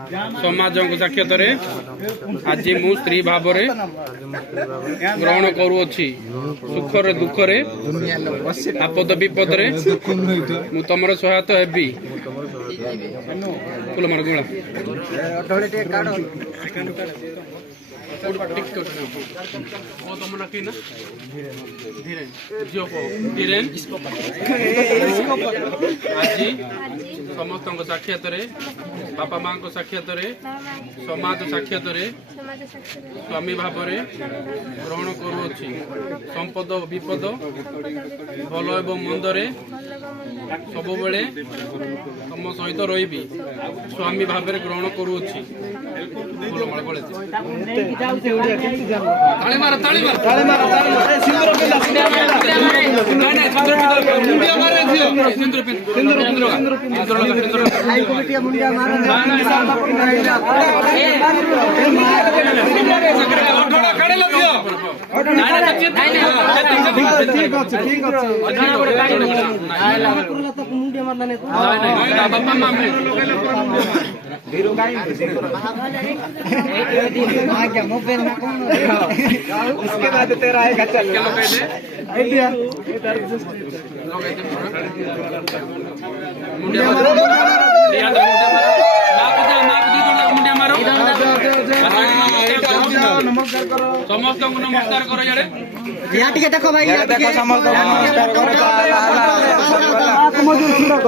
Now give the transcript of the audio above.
समाज साक्षात आज मु स्त्री भाव ग्रहण करुच्ची सुखरे दुखरे आपद विपद मु तुम सहायता हेबी फुल मार गुणा आज समस्त साक्षात बापा माँ साक्षात समाज साक्षात स्वामी भाव ग्रहण करुच्ची संपद विपद भल एवं मंदरे सब बेले तुम सहित रही स्वामी भाव ग्रहण करुच्ची उसके बाद तेरा आएगा चल समस्त नमस्कार करो यार देखो भाई देखो समस्त नमस्कार करो।